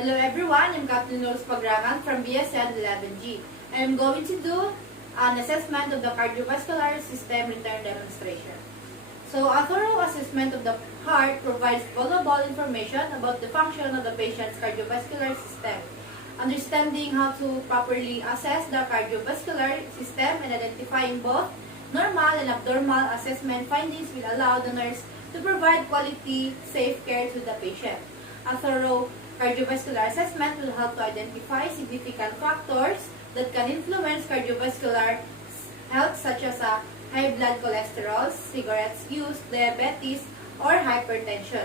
Hello everyone, I'm Captain Rose Pagrangan from BSN 11G. I'm going to do an assessment of the cardiovascular system return demonstration. So, a thorough assessment of the heart provides valuable information about the function of the patient's cardiovascular system. Understanding how to properly assess the cardiovascular system and identifying both normal and abnormal assessment findings will allow the nurse to provide quality, safe care to the patient. A thorough cardiovascular assessment will help to identify significant factors that can influence cardiovascular health such as high blood cholesterol, cigarettes use, diabetes, or hypertension.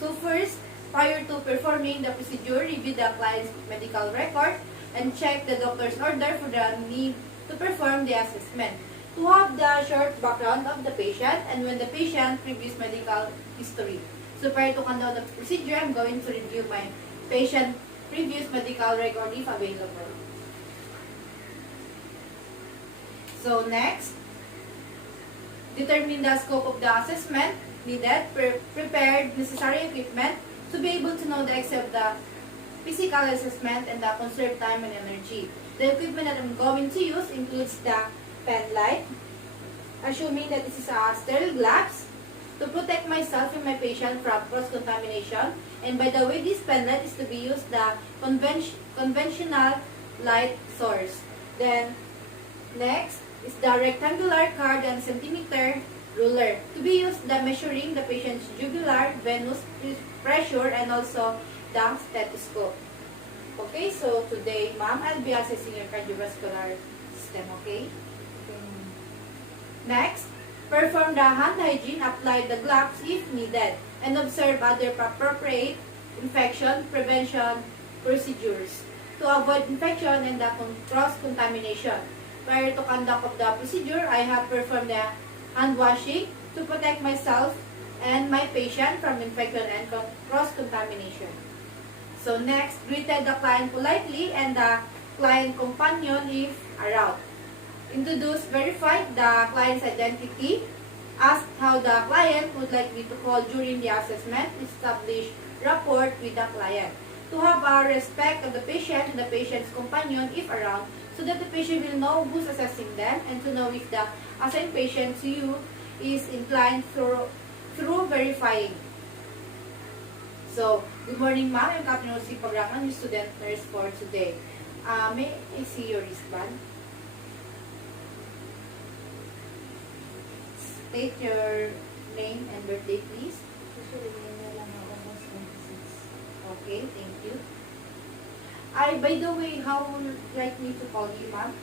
So first, prior to performing the procedure, review the client's medical record and check the doctor's order for the need to perform the assessment. To have the short background of the patient and when the patient previous medical history. So prior to conduct the procedure, I'm going to review my patient previous medical record if available. So next, determine the scope of the assessment needed, prepare necessary equipment to be able to know the extent of the physical assessment and the conserved time and energy. The equipment that I'm going to use includes the pen light, assuming that this is a sterile gloves, to protect myself and my patient from cross-contamination. And by the way, this pen light is to be used the conventional light source. Then, next is the rectangular card and centimeter ruler to be used the measuring the patient's jugular venous pressure and also the stethoscope. Okay, so today, ma'am, I'll be assessing your cardiovascular system, okay? Next, perform the hand hygiene, apply the gloves if needed, and observe other appropriate infection prevention procedures to avoid infection and the cross-contamination. Prior to conduct of the procedure, I have performed the hand washing to protect myself and my patient from infection and cross-contamination. So next, greeted the client politely and the client companion if around. Introduce, verify the client's identity, ask how the client would like me to call during the assessment, establish rapport with the client. To have a respect of the patient and the patient's companion if around, so that the patient will know who's assessing them and to know if the assigned patient to you is inclined through verifying. So, good morning ma'am, I'm Captain Rose Pagrangan, your student nurse for today. May I see your wristband? State your name and birthday, please. Okay, thank you. By the way, how would you like me to call you, ma'am?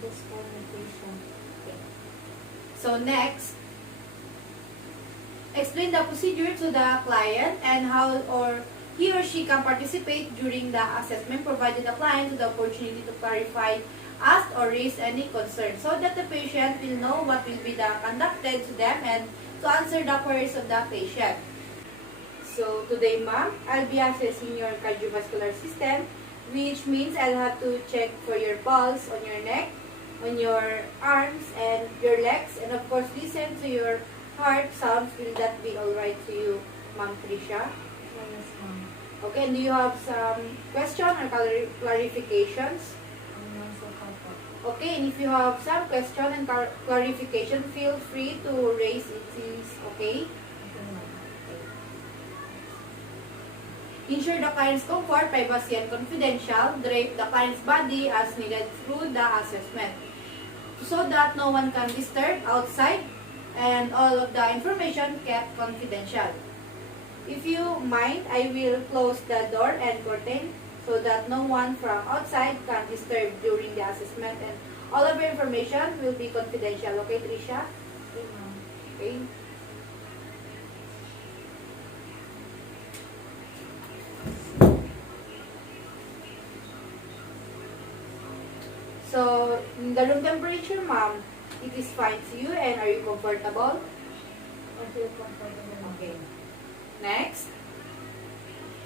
This communication. Okay. So next, explain the procedure to the client and how he or she can participate during the assessment, provided the client the opportunity to clarify, ask or raise any concern so that the patient will know what will be conducted to them and to answer the queries of the patient. So today, ma'am, I'll be assessing your cardiovascular system, which means I'll have to check for your pulse on your neck, on your arms and your legs, and of course listen to your heart sounds. Will that be alright to you, Ma'am Tricia? Yes, ma'am. Okay, and do you have some question or clarifications? Okay, and if you have some question and clarification, feel free to raise it, please. Okay? Ensure the client's comfort, privacy, and confidential. Drape the client's body as needed through the assessment so that no one can disturb outside and all of the information kept confidential. If you mind, I will close the door and curtain so that no one from outside can disturb during the assessment and all of your information will be confidential. Okay, Tricia? Okay, ma'am. Okay. So, the room temperature, ma'am, it is fine to you and are you comfortable? I feel comfortable. Okay. Next,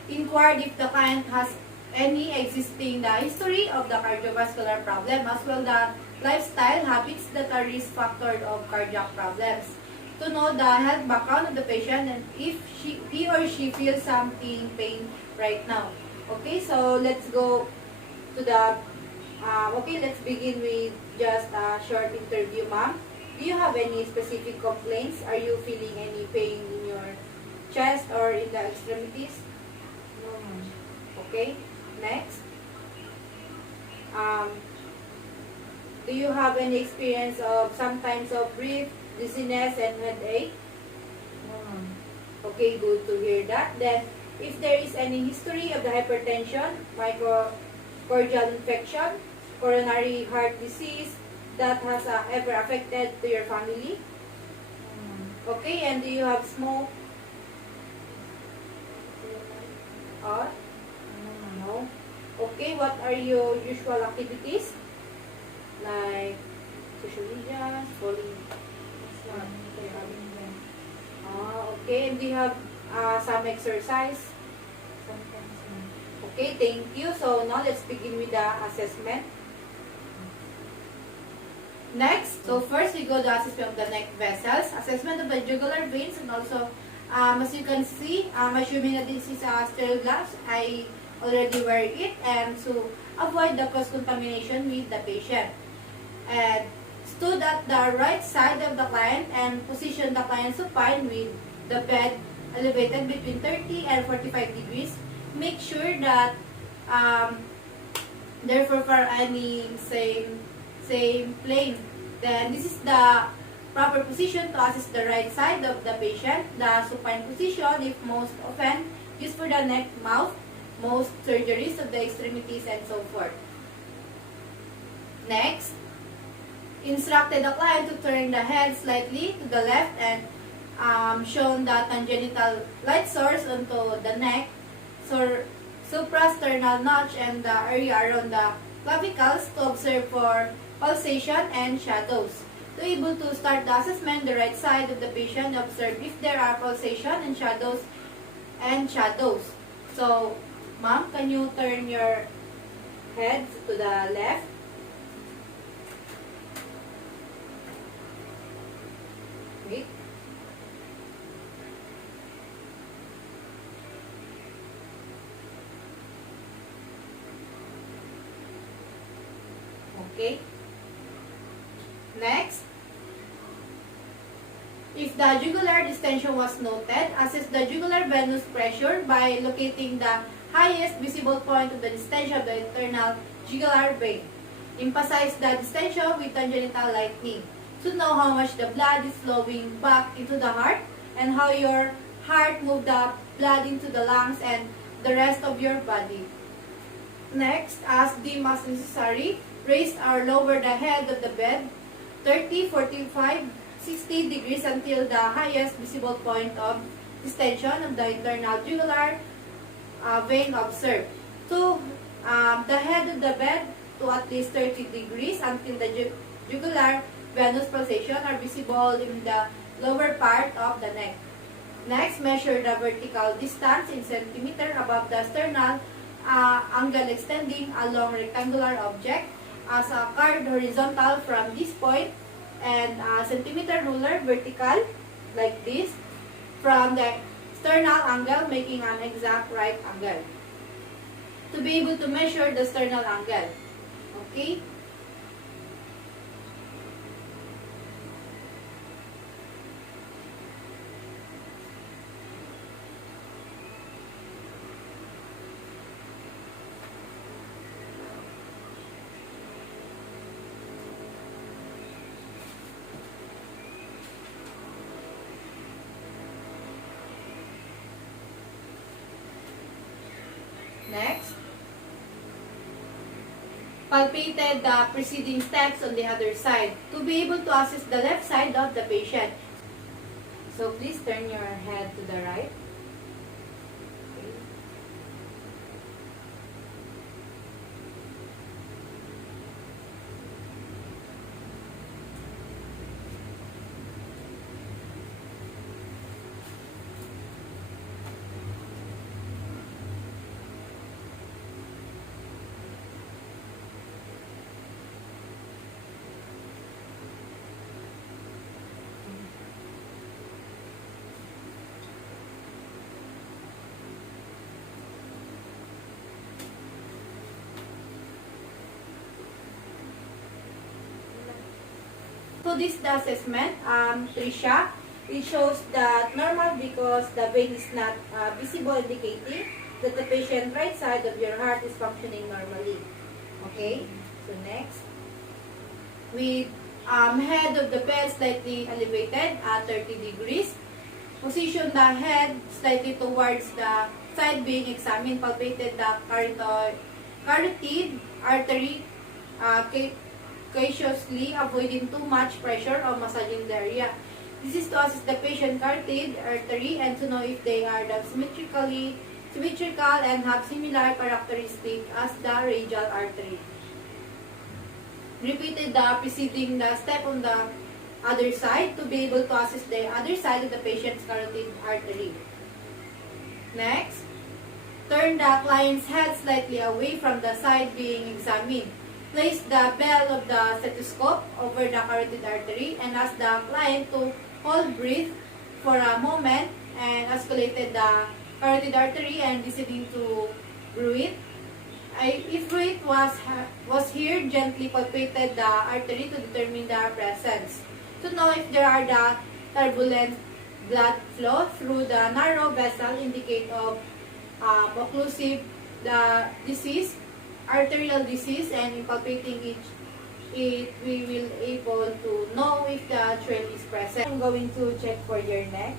inquire if the client has any existing history of the cardiovascular problem as well the lifestyle habits that are risk factor of cardiac problems. To know the health background of the patient and if he or she feels something pain right now. Okay, so let's go to the, okay, let's begin with just a short interview, ma'am. Do you have any specific complaints? Are you feeling any pain in your chest or in the extremities? No, ma'am. Okay, next. Um, do you have any experience of sometimes of brief dizziness and headache? No, ma'am. Okay, good to hear that. Then, if there is any history of the hypertension, myocardial infection, coronary heart disease that has ever affected to your family? No, ma'am. Okay, and do you have smoke? Or No, ma'am. no? Okay, what are your usual activities? Like social media, scrolling. Yes, ma'am. Regarding them. Okay, and do you have some exercise? Sometimes, ma'am. Okay, thank you. So now let's begin with the assessment. Next, so first we go to assessment of the neck vessels, assessment of the jugular veins, and also, as you can see, assuming that this is a sterile gloves, I already wear it, and to avoid the cross-contamination with the patient. And stood at the right side of the client and position the client supine with the bed elevated between 30 and 45 degrees. Make sure that therefore for any same plane. Then this is the proper position to assess the right side of the patient. The supine position if most often used for the neck, mouth, most surgeries of the extremities and so forth. Next, instructed the client to turn the head slightly to the left and shown the tangential light source onto the neck, so suprasternal notch and the area around the clavicles to observe for pulsation and shadows. To able to start the assessment, the right side of the patient, observe if there are pulsation and shadows. So, ma'am, can you turn your head to the left? Wait. Okay. Next, if the jugular distension was noted, assess the jugular venous pressure by locating the highest visible point of the distension of the internal jugular vein. Emphasize the distension with tangential lightning. To know how much the blood is flowing back into the heart and how your heart moves the blood into the lungs and the rest of your body. Next, as deemed as necessary, raise or lower the head of the bed 30, 45, 60 degrees until the highest visible point of distension of the internal jugular vein observed. To the head of the bed to at least 30 degrees until the jugular venous pulsation are visible in the lower part of the neck. Next, measure the vertical distance in centimeter above the sternal angle extending along rectangular object as a card horizontal from this point and a centimeter ruler vertical like this from the sternal angle making an exact right angle. To be able to measure the sternal angle. Okay? Next, palpated the preceding steps on the other side to be able to assess the left side of the patient. So please turn your head to the right. Okay. So this is the assessment, Trisha. It shows that normal because the vein is not visible, indicating that the patient right side of your heart is functioning normally. Okay, so next. With head of the bed slightly elevated at 30 degrees. Position the head slightly towards the side being examined. Palpated the carotid artery cautiously, avoiding too much pressure or massaging the area. This is to assess the patient carotid artery and to know if they are symmetrical and have similar characteristic as the radial artery. Repeated the preceding the step on the other side to be able to assess the other side of the patient's carotid artery. Next, turn the client's head slightly away from the side being examined. Place the bell of the stethoscope over the carotid artery and ask the client to hold breath for a moment and escalated the carotid artery and listening to breathe. If breath was here, gently palpated the artery to determine the presence. To know if there are the turbulent blood flow through the narrow vessel, indicate of occlusive the disease, arterial disease, and in palpating it we will able to know if the trail is present. I'm going to check for your neck.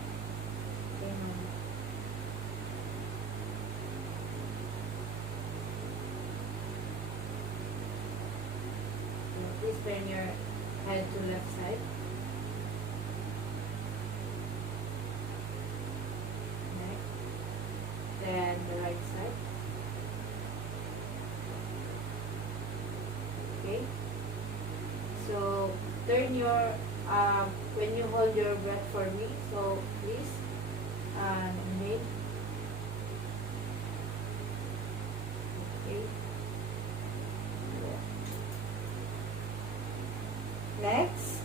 Please turn your head to left side. Next. Then the right side. Okay. So turn your when you hold your breath for me. So please inhale. Okay. Next.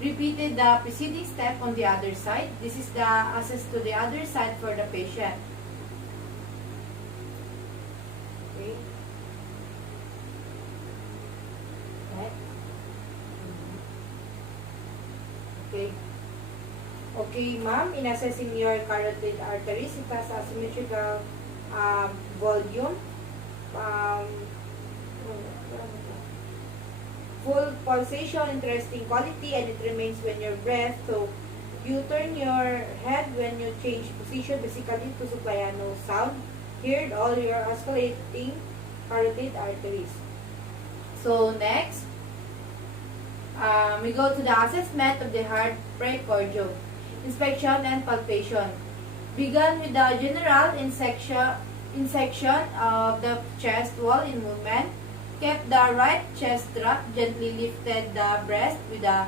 Repeated the preceding step on the other side. This is the access to the other side for the patient. Okay. Next. Okay. Okay, ma'am. In assessing your carotid arteries, it has a symmetrical volume. Full pulsation, interesting quality, and it remains when you breath. So you turn your head when you change position, basically to supply a no sound. Heard all your escalating carotid arteries. So next, we go to the assessment of the heart precordium, inspection and palpation. Begin with the general insection of the chest wall in movement. Kept the right chest drop, gently lifted the breast with the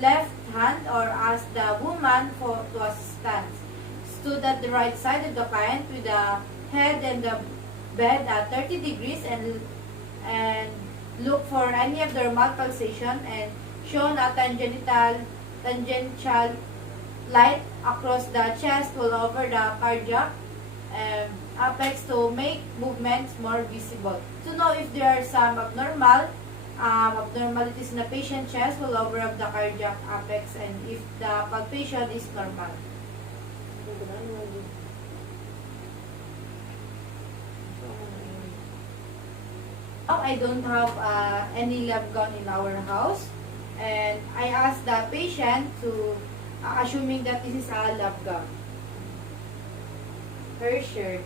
left hand or asked the woman to assistance. Stood at the right side of the client with the head and the bed at 30 degrees and look for any abnormal pulsation and shown a tangential light across the chest all over the cardiac apex to make movements more visible. To know if there are some abnormalities in the patient chest all over of the cardiac apex and if the palpation is normal. Now, I don't have any lab gown in our house and I asked the patient to, assuming that this is a lab gown. Her shirt.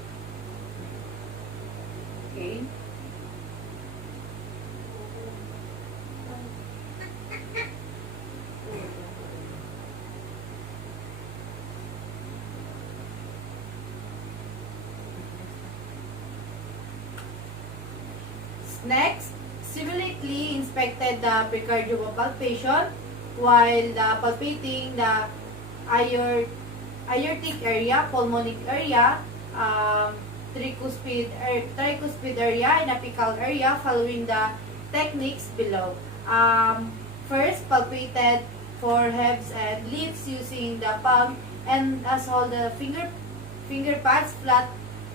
Okay. Next, similarly inspected the precardial palpation while palpating the aortic area, pulmonic area, tricuspid area, and apical area following the techniques below. First, palpated foreheads and lips using the palm and as hold the finger pads flat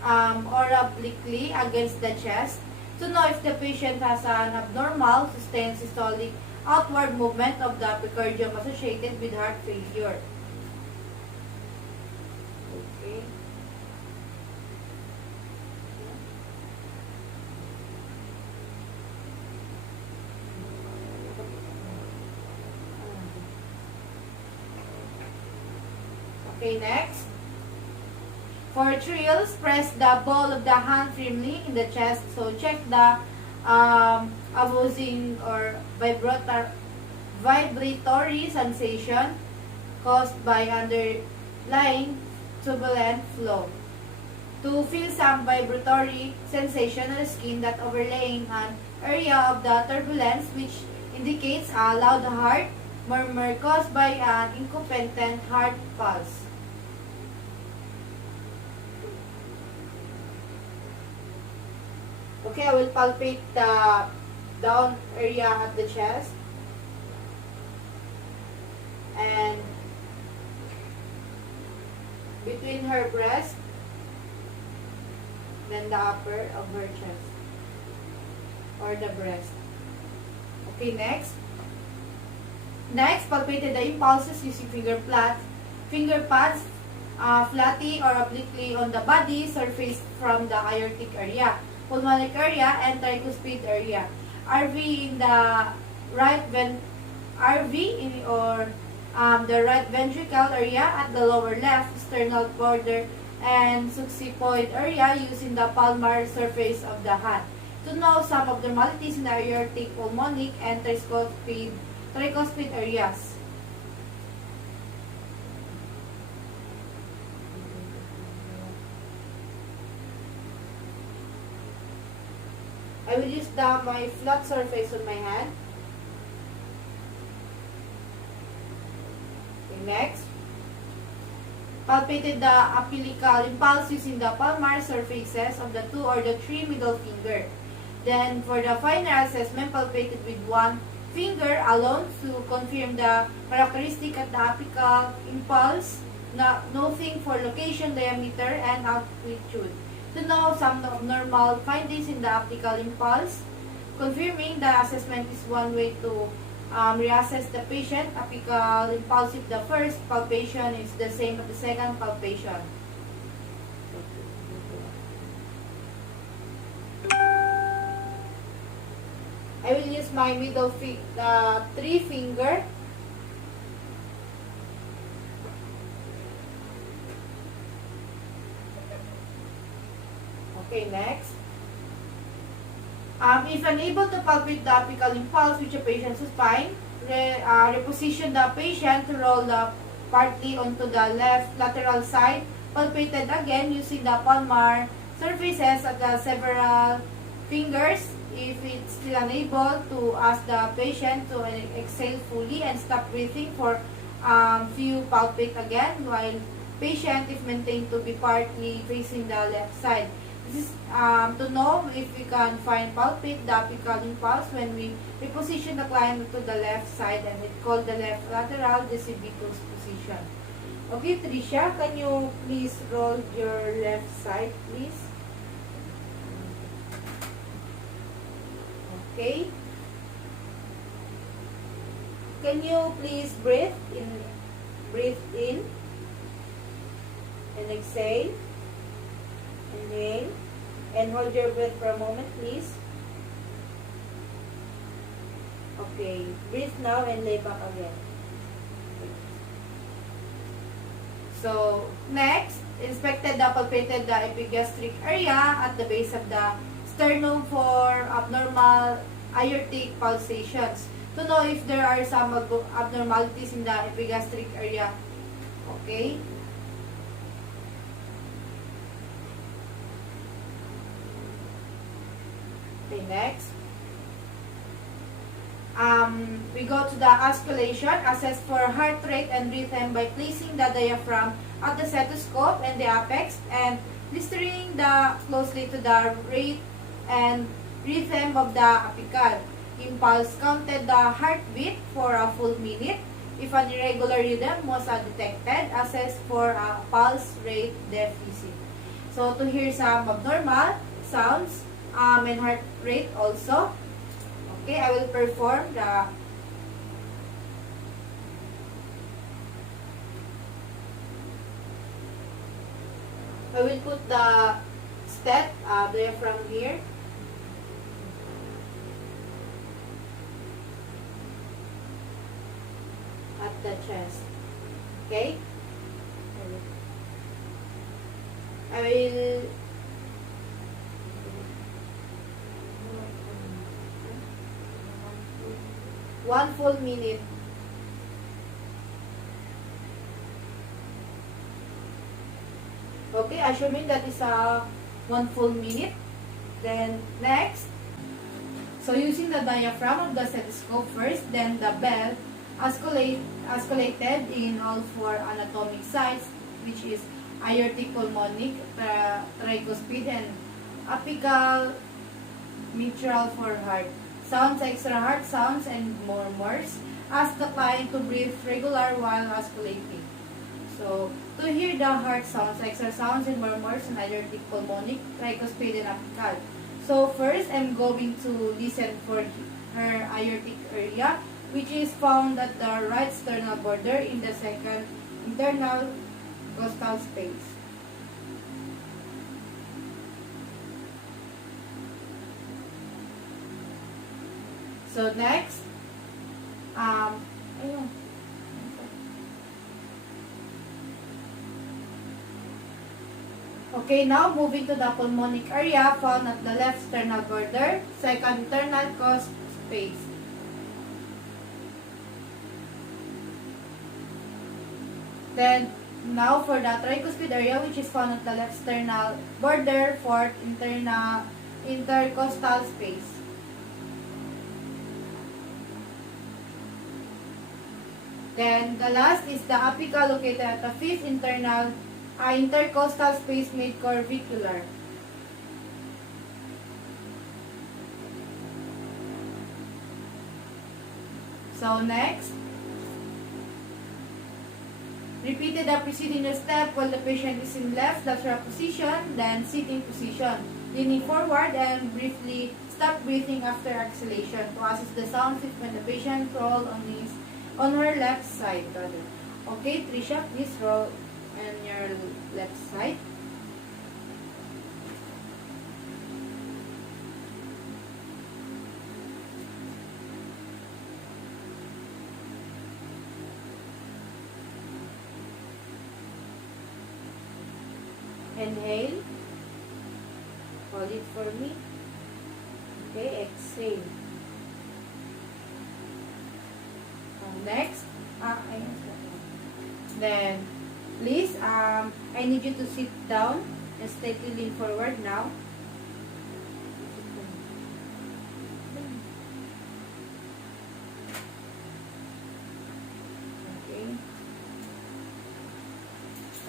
or obliquely against the chest. to know if the patient has an abnormal sustained systolic outward movement of the epicardium associated with heart failure. Okay. Okay, next. For trills, press the ball of the hand firmly in the chest. So check the arousing or vibratory sensation caused by underlying turbulent flow. To feel some vibratory sensation on the skin that overlaying an area of the turbulence, which indicates a loud heart murmur caused by an incompetent heart pulse. Okay, I will palpate the down area at the chest and between her breast, then the upper of her chest or the breast. Okay, next. Next, palpate the impulses using finger pads, flatly or obliquely on the body surface from the aortic area, pulmonic area, and tricuspid area. RV in the right the right ventricle area at the lower left sternal border and succipoid area using the palmar surface of the hand. To know some abnormalities in the aortic, pulmonic, and tricuspid areas. I will use my flat surface on my hand. Okay, next. Palpated the apical impulse using the palmar surfaces of the 2 or the 3 middle finger. Then for the final assessment, palpated with one finger alone to confirm the characteristic at the apical impulse, noting for location, diameter, and amplitude. To know some abnormal findings in the optical impulse, confirming the assessment is one way to reassess the patient. Apical impulse if the first palpation is the same as the second palpation. I will use my middle 3 finger. Okay, next. If unable to palpate the apical impulse which a patient suspines, reposition the patient to roll partly onto the left lateral side, palpated again using the palmar surfaces at the several fingers. If it's still unable, to ask the patient to exhale fully and stop breathing for few palpate again, while patient is maintained to be partly facing the left side. This is to know if we can find palpate the apical impulse when we reposition the client to the left side, and it's called the left lateral decibicus position. Okay, Tricia, can you please roll your left side, please? Okay. Can you please breathe in and exhale. Inhale. And hold your breath for a moment, please. Okay. Breathe now and lay back again. So, next, inspected the palpated the epigastric area at the base of the sternum for abnormal aortic pulsations. To know if there are some abnormalities in the epigastric area. Okay. Okay, next. We go to the auscultation. Assess for heart rate and rhythm by placing the diaphragm at the stethoscope and the apex and listening closely to the rate and rhythm of the apical impulse. Counted the heartbeat for a full minute. If an irregular rhythm was detected, assess for a pulse rate deficit. So to hear some abnormal sounds, and heart rate also. Okay, I will perform the I will put the step diaphragm here. At the chest. Okay? I will 1 full minute. Okay, assuming that is a 1 full minute. Then next, so using the diaphragm of the stethoscope first, then the bell escalated in all 4 anatomic sites, which is aortic, pulmonic, tricuspid, and apical mitral for heart. Sounds, extra heart sounds, and murmurs. Ask the client to breathe regular while escalating. So, to hear the heart sounds, extra sounds, and murmurs in aortic, pulmonic, tricuspid, and apical. So, first, I'm going to listen for her aortic area, which is found at the right sternal border in the second internal costal space. So next, ayun. Okay, now moving to the pulmonic area found at the left sternal border, second internal cost space. Then, now for the tricuspid area, which is found at the left sternal border, fourth intercostal space. Then, the last is the apical located at the fifth intercostal space made curvicular. So, next, repeated the preceding step while the patient is in left lateral position, then sitting position, leaning forward and briefly stop breathing after exhalation to assess the sound fit when the patient roll on her left side. Okay, Trisha, please roll on your left side. Inhale. Hold it for me. Okay, exhale. Next, then please, I need you to sit down and slightly lean forward now. Okay.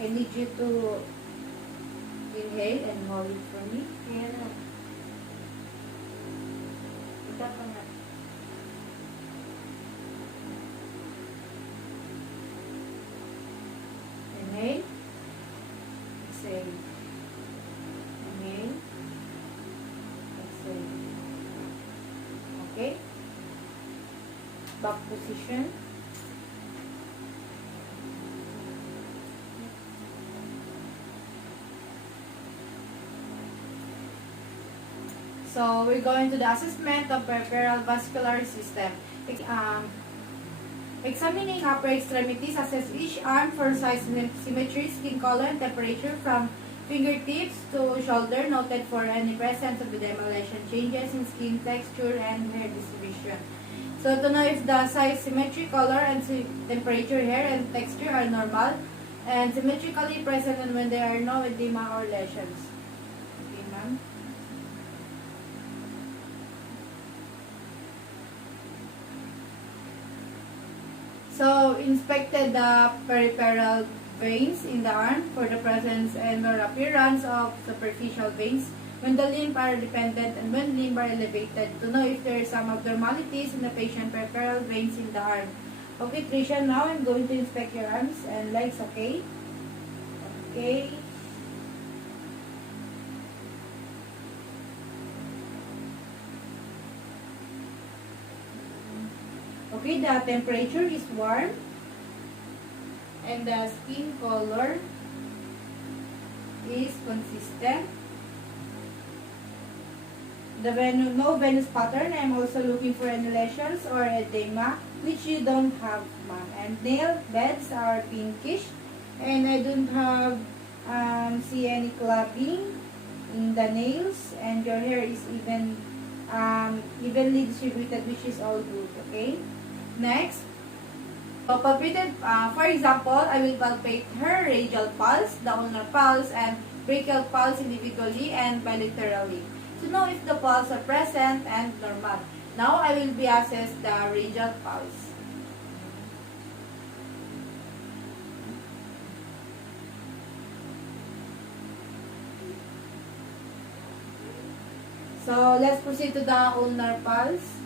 I need you to inhale and hold it for me. Ayan na. Ito pa na. Inhale. Exhale. Inhale. Exhale. Okay. Back position. So, we're going to the assessment of peripheral vascular system. Examining upper extremities, assess each arm for size, symmetry, skin color, and temperature from fingertips to shoulder, noted for any presence of edemal lesion, changes in skin texture, and hair distribution. So, to know if the size, symmetry, color, and temperature, hair, and texture are normal and symmetrically present, and when there are no edema or lesions. Okay, ma'am. So, inspected the peripheral veins in the arm for the presence and or appearance of superficial veins when the limbs are dependent and when limbs are elevated to know if there are some abnormalities in the patient peripheral veins in the arm. Okay, Trisha, now I'm going to inspect your arms and legs, okay? Okay. Okay, the temperature is warm. And the skin color is consistent. The no venous pattern. I'm also looking for any lesions or edema, which you don't have, ma'am. And nail beds are pinkish. And I don't have see any clubbing in the nails. And your hair is evenly distributed, which is all good. Okay. Next. So, palpated, for example, I will palpate her radial pulse, the ulnar pulse, and brachial pulse individually and bilaterally to know if the pulse are present and normal. Now, I will be assess the radial pulse. So, let's proceed to the ulnar pulse.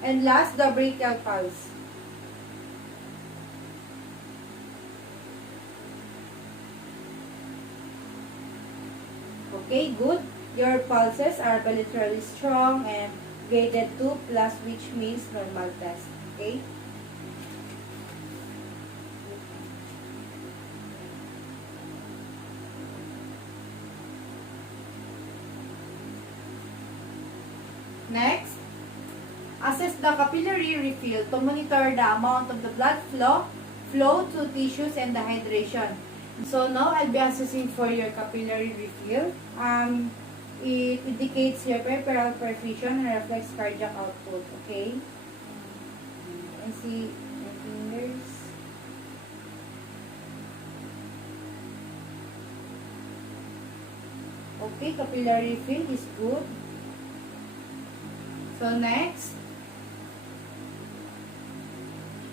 And last, the brachial pulse. Okay, good. Your pulses are bilaterally strong and graded 2+, which means normal test. Okay? Next, assess the capillary refill to monitor the amount of the blood flow to tissues and the hydration. So now I'll be assessing for your capillary refill. It indicates your peripheral perfusion and reflects cardiac output. Okay? And see my fingers. Okay, capillary refill is good. So next,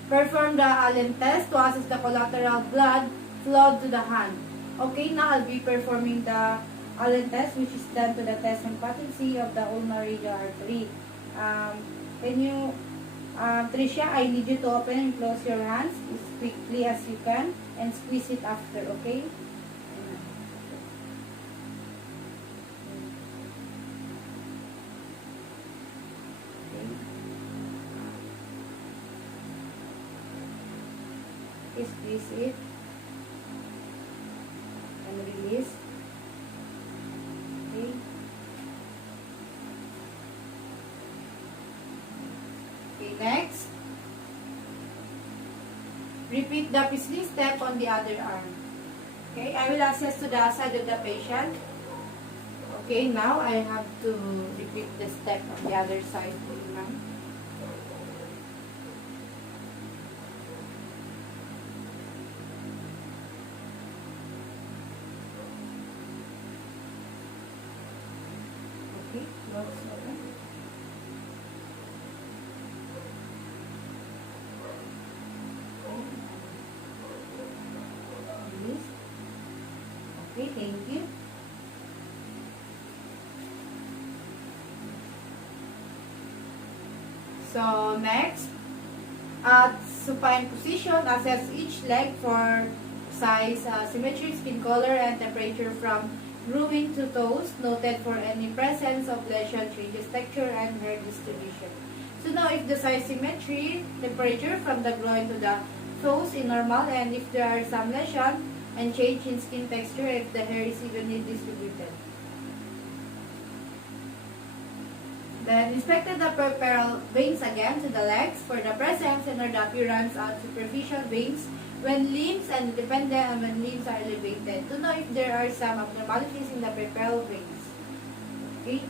perform the Allen test to assess the collateral blood flow to the hand. Okay, now I'll be performing the Allen test, which is done to the test competency of the ulnar radial artery. Can you, Tricia, I need you to open and close your hands as quickly as you can and squeeze it after, okay? Squeeze it and release. Okay. Okay, next. Repeat the pacing step on the other arm. Okay, I will access to the side of the patient. Okay, now I have to repeat the step on the other side. Ma'am. Okay, thank you. So next, at supine position, assess each leg for size, symmetry, skin color, and temperature from groin to toes, noted for any presence of lesion, changes texture, and hair distribution. So now if the size, symmetry, temperature from the groin to the toes is normal, and if there are some lesion and change in skin texture, if the hair is evenly distributed. Then inspected the peripheral veins again to the legs for the presence and or the appearance of superficial veins when limbs are independent and when limbs are elevated to know if there are some abnormalities in the peripheral veins. Okay?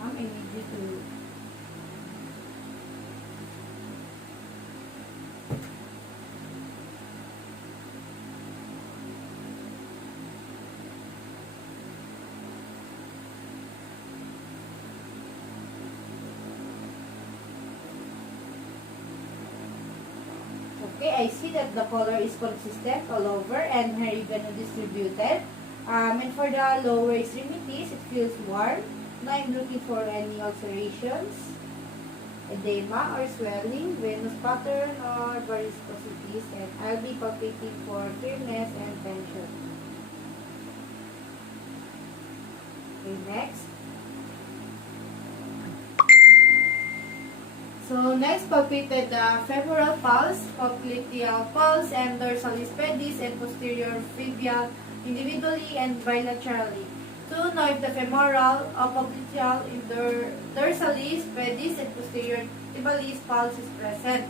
I need you to okay, I see that the color is consistent all over and hair evenly distributed. And for the lower extremities, it feels warm. Now I'm looking for any ulcerations. edema or swelling, venous pattern, or varicosities, and I'll be palpating for firmness and tension. Okay, next. So, next, palpated the femoral pulse, popliteal pulse, and dorsalis pedis and posterior fibular individually and bilaterally. To know if the femoral, popliteal, dorsalis pedis, and posterior tibialis pulse is present.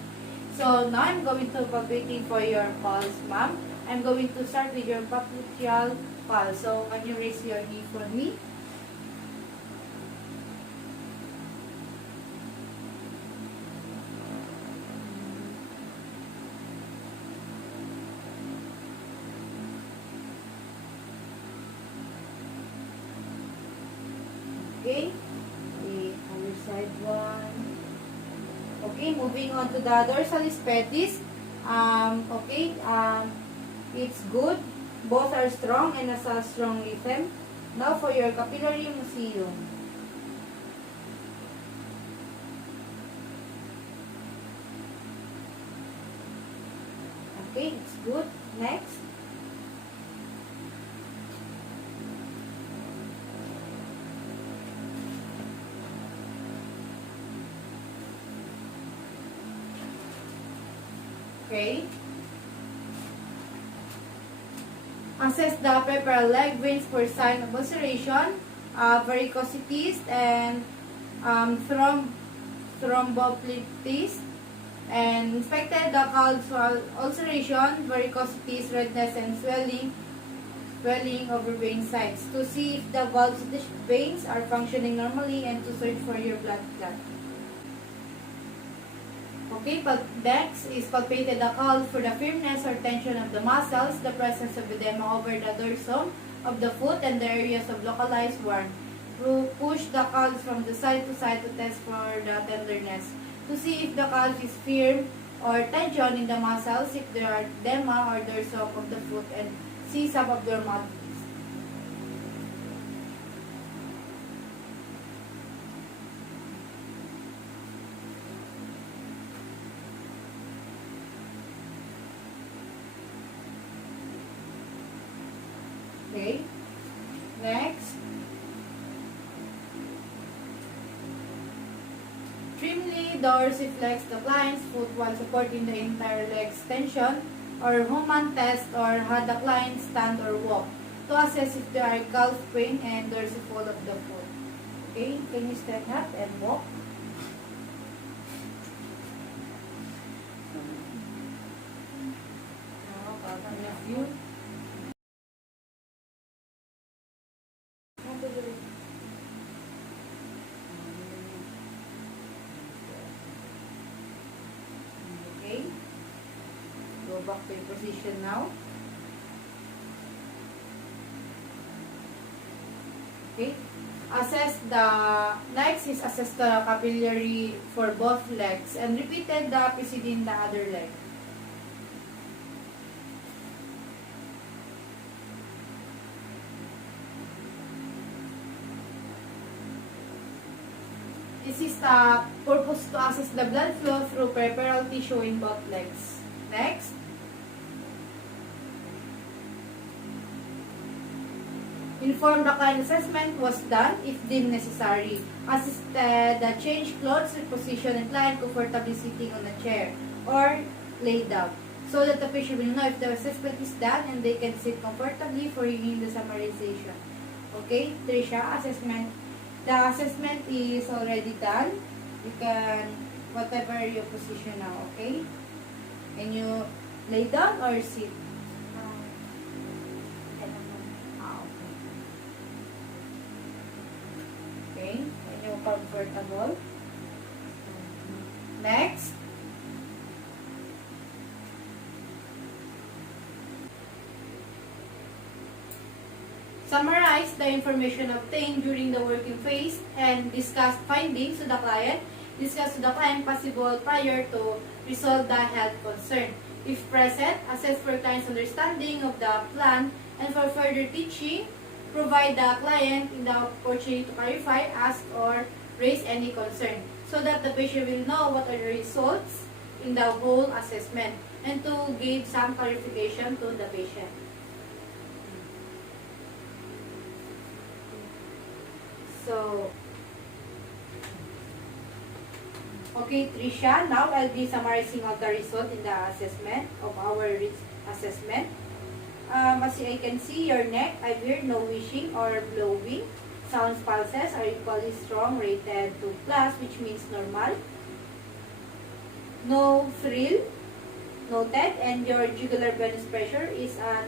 So, now I'm going to palpating for your pulse, ma'am. I'm going to start with your popliteal pulse. So, can you raise your knee for me? Okay, the other side one. Okay, moving on to the dorsalis pedis. Okay, it's good. Both are strong and has a strong rhythm. Now for your capillary museum. Okay, it's good. Next. Okay. Assess the pectoral leg veins for sign of ulceration, varicosities, and thrombophlebitis. And inspected the causal ulceration, varicosities, redness, and swelling over vein sites to see if the valves of the veins are functioning normally and to search for your blood clot. Okay, next is palpated the calf for the firmness or tension of the muscles, the presence of edema over the dorsum of the foot, and the areas of localized warmth. Push the calves from the side to side to test for the tenderness. To see if the calf is firm or tension in the muscles, if there are edema or dorsum of the foot, and see subabnormalities. Okay, next. Trimly dorsiflex the client's foot while supporting the entire leg extension, or human test, or had the client stand or walk to assess if there are calf pain and dorsifol of the foot. Okay, can you stand up and walk? You. Okay, go back to your position now. Okay, next is assess the capillary for both legs and repeated the preceding the other leg. This is the purpose to assess the blood flow through peripheral tissue in both legs. Next. Inform the client assessment was done if deemed necessary. Assisted the change clothes, position and client comfortably sitting on a chair or lay down, so that the patient will know if the assessment is done and they can sit comfortably for reading the summarization. Okay, Trisha, assessment. The assessment is already done. You can, whatever your position now, okay? Can you lay down or sit? Okay, when you're comfortable. Next. Summarize the information obtained during the working phase and discuss findings to the client. Discuss to the client possible prior to resolve the health concern. If present, assess for client's understanding of the plan, and for further teaching, provide the client in the opportunity to clarify, ask, or raise any concern. so that the patient will know what are the results in the whole assessment and to give some clarification to the patient. So, okay, Trisha, now I'll be summarizing all the result in the assessment of our assessment. As I can see, your neck, I heard no wishing or blowing. Sounds pulses are equally strong, rated 2+, which means normal. No thrill noted, and your jugular venous pressure is at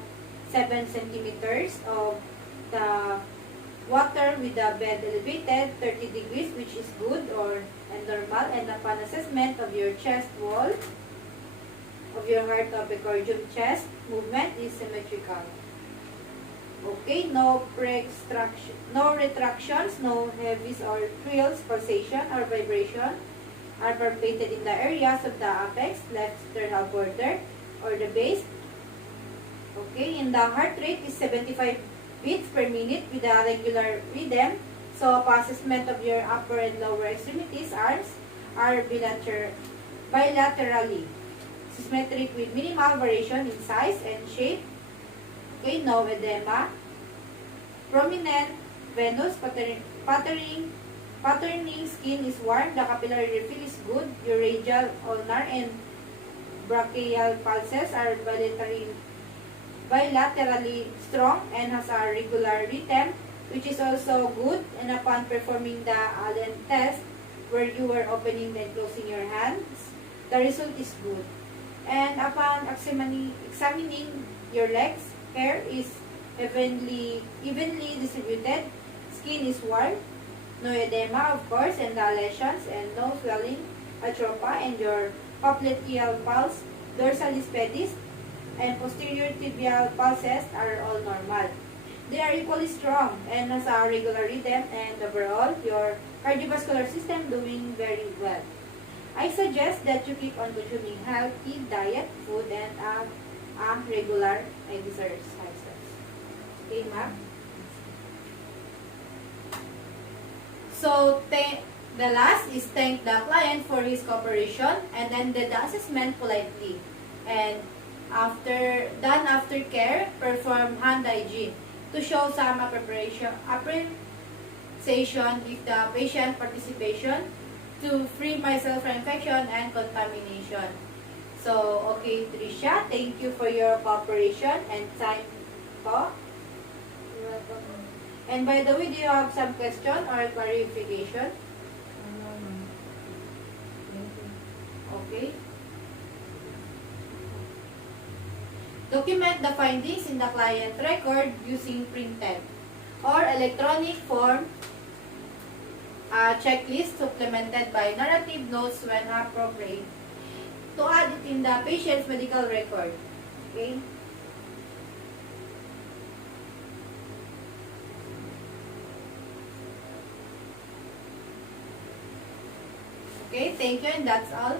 7 centimeters of the water with the bed elevated 30 degrees, which is good and normal. And upon assessment of your chest wall, of your heart epicardium chest movement is symmetrical. Okay, no retractions, no heavies or thrills, pulsation or vibration are palpated in the areas of the apex, left sternal border, or the base. Okay, and the heart rate is 75 beats per minute with a regular rhythm. So, assessment of your upper and lower extremities, arms, are bilaterally symmetric with minimal variation in size and shape. Okay, no edema. Prominent venous patterning skin is warm. The capillary refill is good. Your radial, ulnar, and brachial pulses are bilaterally strong and has a regular rhythm, which is also good. And upon performing the Allen test, where you are opening and closing your hands, the result is good. And upon examining your legs, hair is evenly distributed, skin is warm, no edema, of course, and the lesions, and no swelling, atrophy, and your popliteal pulse, dorsalis pedis, and posterior tibial pulses are all normal. They are equally strong and has a regular rhythm, and overall, your cardiovascular system doing very well. I suggest that you keep on consuming healthy diet, food, and regular exercises. Okay, ma'am? So, the last is thank the client for his cooperation, and then the assessment politely. And after care, perform hand hygiene to show some appreciation if the patient participation to free myself from infection and contamination. So, okay, Trisha, thank you for your cooperation and time po. You're welcome. And by the way, do you have some question or clarification? No, ma'am. Thank you. Okay. Document the findings in the client record using printed or electronic form checklist supplemented by narrative notes when appropriate to add it in the patient's medical record. Okay? Okay, thank you, and that's all.